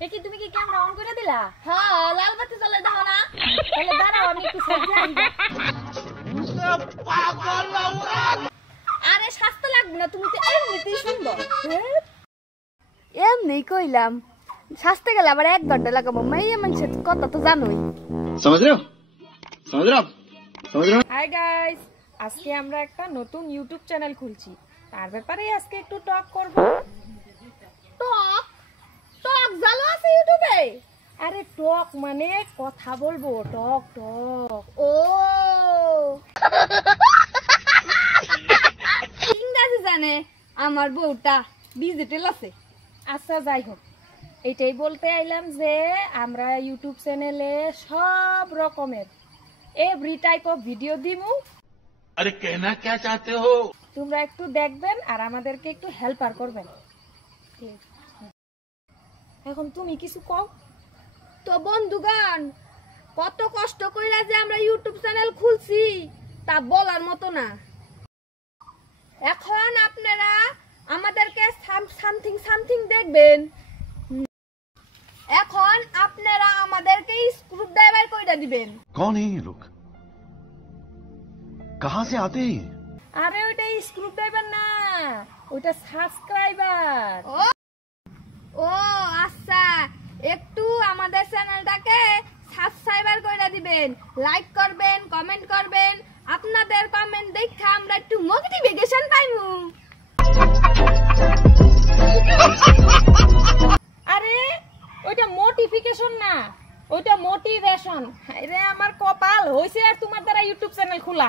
কি তুমি কি ক্যামেরা অন করে দিলা? হ্যাঁ, লাল বাতি জ্বলে দাও না। তাহলে দাঁড়াও আমি একটু সাইডে আসি। আরে স্বাস্থ্য লাগবে না, তুমি তো এমনিতেই সুন্দর। এমনি কইলাম, সাজতে গেলে আবার 1 ঘন্টা লাগাবো। মাইয়া মানুষের কথা তো জানোই। समझ रहे हो समझ रहे हो आप समझ रहे हो। হাই গাইস, আজকে আমরা একটা নতুন ইউটিউব চ্যানেল খুলছি, তার ব্যাপারে আজকে একটু টক করব। টক টক জালো আছে ইউটিউবে? আরে টক মানে কথা বলবো, টক টক। ও ইংরেজি জানে আমার বউটা, ডিজিটাল আছে। আচ্ছা যাই হোক, এইটাই বলতে আইলাম যে আমরা ইউটিউব চ্যানেলে সব রকমের এভরি টাইপ অফ ভিডিও দিমু। अरे कहना क्या चाहते हो। তোমরা একটু দেখবেন আর আমাদেরকে একটু হেল্পার করবেন। এখন তুমি কিছু কও। তো বন্ধুগণ, কত কষ্ট কইরা যে আমরা ইউটিউব চ্যানেল খুলছি তা বলার মতো না। এখন আপনারা আমাদেরকে সামথিং সামথিং দেখবেন। এখন আপনারা আমাদেরকে স্ক্রু ড্রাইভার কইরা দিবেন। कौन है ये लोग, कहां से आते हैं? আরে ওইটা স্ক্রু ড্রাইভার না, ওইটা সাবস্ক্রাইবার। ও আচ্ছা, একটু আমাদের চ্যানেলটাকে সাবস্ক্রাইবার কইরা দিবেন, লাইক করবেন, কমেন্ট করবেন। আপনাদের কমেন্ট দেখে আমরা একটু মোটিভেশন পাইমু। আরে ওইটা মোটিফিকেশন না, ওইটা মোটিভেশন। আরে আমার কপাল হইছে আর তোমার দ্বারা ইউটিউব চ্যানেল খোলা।